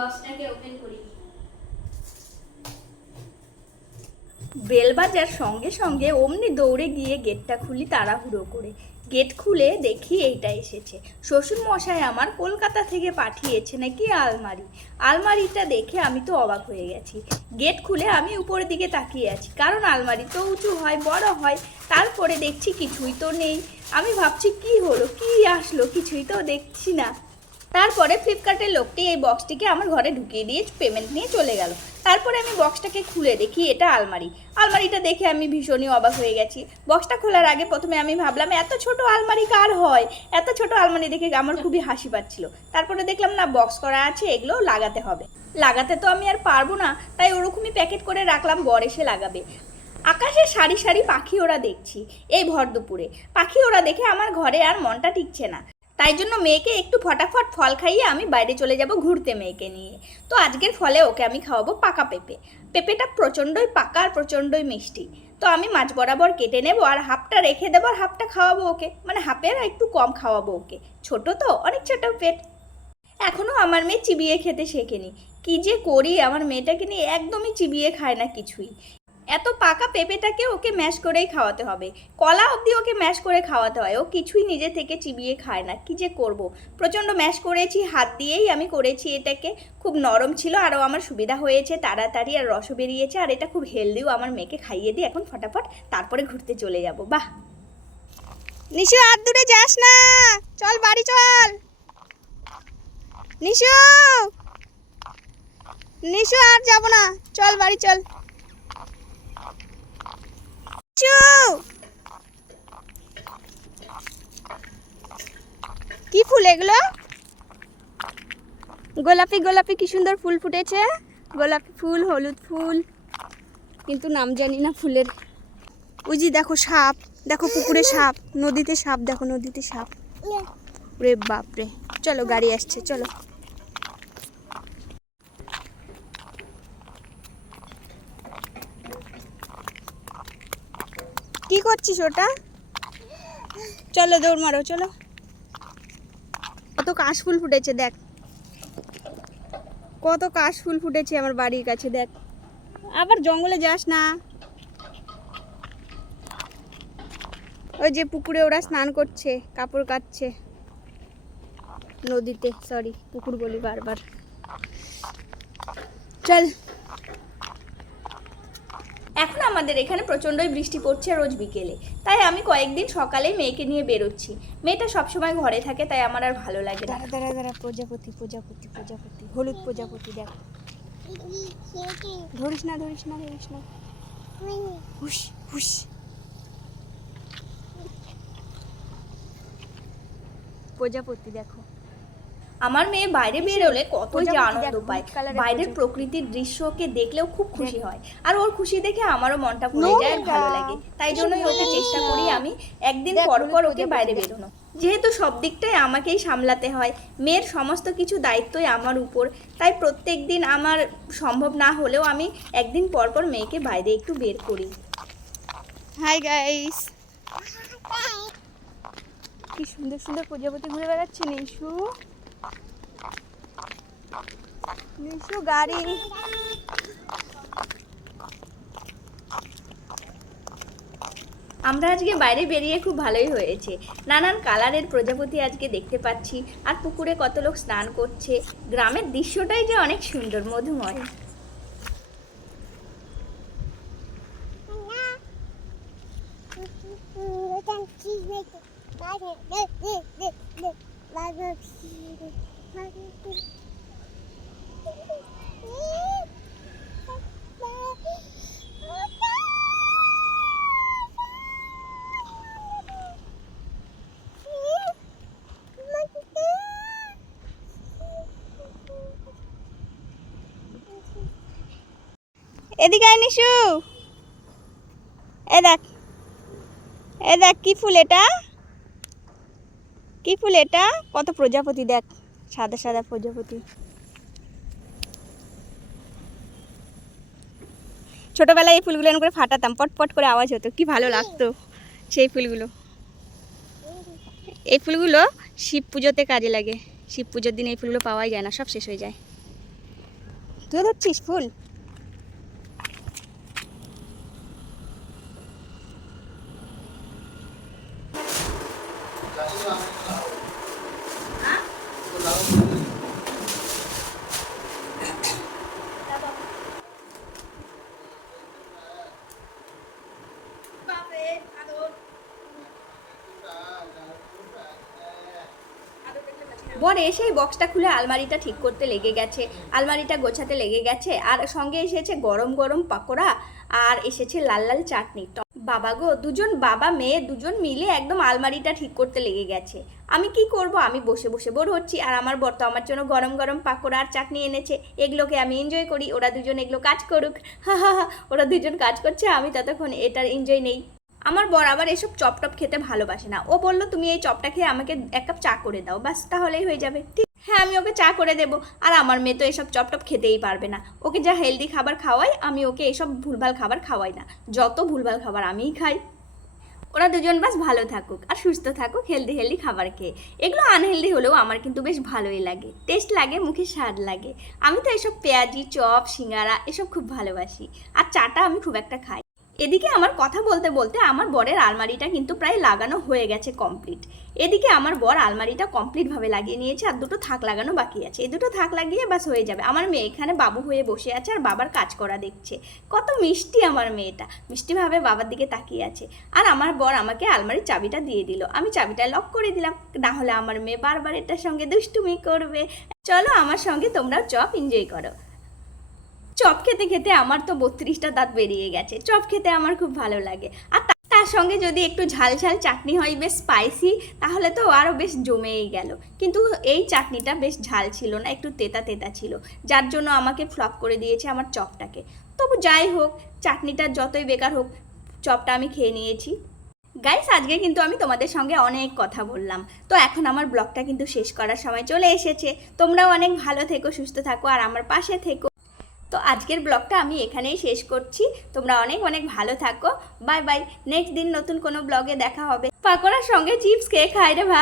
বক্সটাকে open করি। Bell বাজার সঙ্গে সঙ্গে অমনি দৌড়ে গিয়ে গেটটা খুলি তাড়াহুড়ো করে। গেট খুলে দেখি এইটা এসেছে। শ্বশুর মশাই আমার কলকাতা থেকে পাঠিয়েছে নাকি আলমারি। আলমারিটা দেখে আমি তো অবাক হয়ে গেছি। গেট খুলে আমি উপরের দিকে তাকিয়ে আছি, কারণ আলমারি তো উঁচু হয়, বড় হয়। তারপরে দেখছি কিছুই তো নেই। আমি ভাবছি কি হলো, কি আসলো, কিছুই তো দেখছি না। তারপরে ফ্লিপকার্টের লোকটি এই বক্সটিকে আমার ঘরে ঢুকিয়ে দিয়ে পেমেন্ট নিয়ে চলে গেল। তারপরে আমি বক্সটাকে খুলে দেখি এটা আলমারি। আলমারিটা দেখে আমি ভীষণই অবাক হয়ে গেছি। বক্সটা খোলার আগে প্রথমে আমি ভাবলাম এত ছোট আলমারি কার হয়, এত ছোট আলমারি দেখে আমার খুবই হাসি পাচ্ছিল। তারপরে দেখলাম না, বক্স করা আছে, এগুলো লাগাতে হবে। লাগাতে তো আমি আর পারবো না, তাই ওরকমই প্যাকেট করে রাখলাম, বর এসে লাগাবে। আকাশে সারি সারি পাখি ওরা দেখছি এই ভর দুপুরে। পাখি ওরা দেখে আমার ঘরে আর মনটা টিকছে না। তাই জন্য মেয়েকে একটু ফটাফট ফল খাইয়ে আমি বাইরে চলে যাব ঘুরতে মেয়েকে নিয়ে। তো আজকের ফলে ওকে আমি খাওয়াবো পাকা পেঁপে। পেঁপেটা প্রচণ্ডই পাকা আর প্রচণ্ডই মিষ্টি। তো আমি মাছ বরাবর কেটে নেবো আর হাফটা রেখে দেবো আর হাফটা খাওয়াবো ওকে, মানে হাফের একটু কম খাওয়াবো ওকে। ছোট তো, অনেক ছোট পেট। এখনও আমার মেয়ে চিবিয়ে খেতে শেখেনি। কি যে করি, আমার মেয়েটাকে নিয়ে একদমই চিবিয়ে খায় না কিছুই। এত পাকা পেঁপেটাকে ওকে ম্যাশ করেই খাওয়াতে হবে। কলা অবধি ওকে ম্যাশ করে খাওয়াতে হয়, ও কিছুই নিজে থেকে চিবিয়ে খায় না। কি যে করব, প্রচণ্ড ম্যাশ করেছি, হাত দিয়েই আমি করেছি এটাকে। খুব নরম ছিল, আরও আমার সুবিধা হয়েছে, তাড়াতাড়ি আর রসও বেরিয়েছে। আর এটা খুব হেলদিও। আমার মেয়েকে খাইয়ে দিই এখন ফটাফট, তারপরে ঘুরতে চলে যাব। বাহ নিশু, আর দূরে যাস না, চল বাড়ি চল। নিশু, নিশু আর যাব না, চল বাড়ি চল। কি ফুল এগুলো? গোলাপি গোলাপি কি সুন্দর ফুল ফুটেছে। গোলাপি ফুল, হলুদ ফুল, কিন্তু নাম জানি না ফুলের। উজি দেখো সাপ, দেখো পুকুরে সাপ, নদীতে সাপ, দেখো নদীতে সাপ। রে বাপরে, চলো গাড়ি আসছে, চলো। কি করছিস ওটা? চলো দৌড় মারো, চলো। কত কাশফুল ফুটেছে দেখ, কত কাশফুল ফুটেছে আমার বাড়ির কাছে দেখ। আবার জঙ্গলে যাস না। ওই যে পুকুরে ওরা স্নান করছে, কাপড় কাচছে। নদীতে, সরি পুকুর বলি বারবার। চল। এখন আমাদের এখানে প্রচণ্ডই বৃষ্টি পড়ছে রোজ বিকেলে, তাই আমি কয়েকদিন সকালেই মেয়েকে নিয়ে বেরোচ্ছি। মেয়েটা সবসময় ঘরে থাকে, তাই আমার আর ভালো লাগে না। দাঁড়া দাঁড়া, প্রজাপতি প্রজাপতি প্রজাপতি, হলুদ প্রজাপতি দেখ। ধরিস না ধরিস না ধরিস না, হুশ হুশ। প্রজাপতি দেখো। আমার মেয়ে বাইরে বেরোলে কতই যে আনন্দ পায়। বাইরের প্রকৃতির দৃশ্যকে দেখলেও খুব খুশি হয়, আর ওর খুশি দেখে আমারও মনটা ভরে যায়, ভালো লাগে। তাই জন্যই ওকে চেষ্টা করি আমি একদিন পর পর ওকে বাইরে বেরোনো। যেহেতু সব দিকটাই আমাকেই সামলাতে হয়, মেয়ের সমস্ত কিছু দায়িত্বই আমার উপর, তাই প্রত্যেক দিন আমার সম্ভব না হলেও আমি একদিন পর পর মেয়েকে বাইরে একটু বের করি। হাই গাইস, কি সুন্দর সুন্দর প্রজাপতি ঘুরে বেড়াচ্ছে। নিশু, নিশু গাড়ি। আমরা আজকে বাইরে বেরিয়ে খুব ভালোই হয়েছে। নানান কালারের প্রজাপতি আজকে দেখতে পাচ্ছি, আর পুকুরে কত লোক স্নান করছে। গ্রামের দৃশ্যটাই যে অনেক সুন্দর, মধুময়। এদিকে আয় নিশু, এ দেখ, এ দেখ কি ফুল এটা, কি ফুল এটা? কত প্রজাপতি দেখ, সাদা সাদা প্রজাপতি। ছোটবেলায় এই ফুলগুলো এরকম করে ফাটাতাম, পটপট করে আওয়াজ হতো, কি ভালো লাগতো সেই ফুলগুলো। এই ফুলগুলো শিব পুজোতে কাজে লাগে। শিব পুজোর দিন এই ফুলগুলো পাওয়াই যায় না, সব শেষ হয়ে যায়। তুই ধরছিস ফুল? বর এসেই বক্সটা খুলে আলমারিটা ঠিক করতে লেগে গেছে, আলমারিটা গোছাতে লেগে গেছে, আর সঙ্গে এসেছে গরম গরম পাকোড়া, আর এসেছে লাল লাল চাটনি। বাবা গো, দুজন বাবা মেয়ে দুজন মিলে একদম আলমারিটা ঠিক করতে লেগে গেছে। আমি কি করব, আমি বসে বসে বোর হচ্ছি, আর আমার বর তো আমার জন্য গরম গরম পাকোড়া আর চাটনি এনেছে। এগুলোকে আমি এনজয় করি, ওরা দুজন এগুলো কাজ করুক। হা হা হা, ওরা দুজন কাজ করছে, আমি ততক্ষণ এটার এনজয় নেই। আমার বর আবার এসব চপ টপ খেতে ভালোবাসে না। ও বললো তুমি এই চপটা খেয়ে আমাকে এক কাপ চা করে দাও, বাস তাহলেই হয়ে যাবে। ঠিক, হ্যাঁ আমি ওকে চা করে দেবো। আর আমার মেয়ে তো এসব চপ টপ খেতেই পারবে না। ওকে যা হেলদি খাবার খাওয়াই, আমি ওকে এসব ভুলভাল খাবার খাওয়াই না। যত ভুলভাল খাবার আমিই খাই। ওরা দুজন বাস ভালো থাকুক আর সুস্থ থাকুক হেলদি হেলদি খাবার খেয়ে। এগুলো আনহেলদি হলেও আমার কিন্তু বেশ ভালোই লাগে, টেস্ট লাগে, মুখে স্বাদ লাগে। আমি তো এসব পেঁয়াজি চপ সিঙ্গারা এসব খুব ভালোবাসি, আর চাটা আমি খুব একটা খাই। এদিকে আমার কথা বলতে বলতে আমার বরের আলমারিটা কিন্তু প্রায় লাগানো হয়ে গেছে কমপ্লিট। এদিকে আমার বর আলমারিটা কমপ্লিটভাবে লাগিয়ে নিয়েছে, আর দুটো থাক লাগানো বাকি আছে। এই দুটো থাক লাগিয়ে বাস হয়ে যাবে। আমার মেয়ে এখানে বাবু হয়ে বসে আছে আর বাবার কাজ করা দেখছে। কত মিষ্টি আমার মেয়েটা, মিষ্টিভাবে বাবার দিকে তাকিয়ে আছে। আর আমার বর আমাকে আলমারির চাবিটা দিয়ে দিল, আমি চাবিটা লক করে দিলাম, না হলে আমার মেয়ে বারবার এটার সঙ্গে দুষ্টুমি করবে। চলো আমার সঙ্গে তোমরাও চপ এনজয় করো। চপ খেতে খেতে আমার তো 32টা দাঁত বেরিয়ে গেছে। চপ খেতে আমার খুব ভালো লাগে, আর তার সঙ্গে যদি একটু ঝাল ঝাল চাটনি হয়, বেশ স্পাইসি, তাহলে তো আরও বেশ জমেই গেল। কিন্তু এই চাটনিটা বেশ ঝাল ছিল না, একটু তেতা তেতা ছিল, যার জন্য আমাকে ফ্লপ করে দিয়েছে আমার চপটাকে। তবু যাই হোক, চাটনিটা যতই বেকার হোক, চপটা আমি খেয়ে নিয়েছি। গাইস, আজকে কিন্তু আমি তোমাদের সঙ্গে অনেক কথা বললাম, তো এখন আমার ব্লগটা কিন্তু শেষ করার সময় চলে এসেছে। তোমরাও অনেক ভালো থেকো, সুস্থ থাকো, আর আমার পাশে থেকো। তো আজকের ব্লগটা আমি এখানেই শেষ করছি। তোমরা অনেক অনেক ভালো থাকো। Bye bye. নেক্সট দিন নতুন কোনো ব্লগে দেখা হবে। পাকোড়ার সঙ্গে চিপস খেয়ে খাই রে ভাই।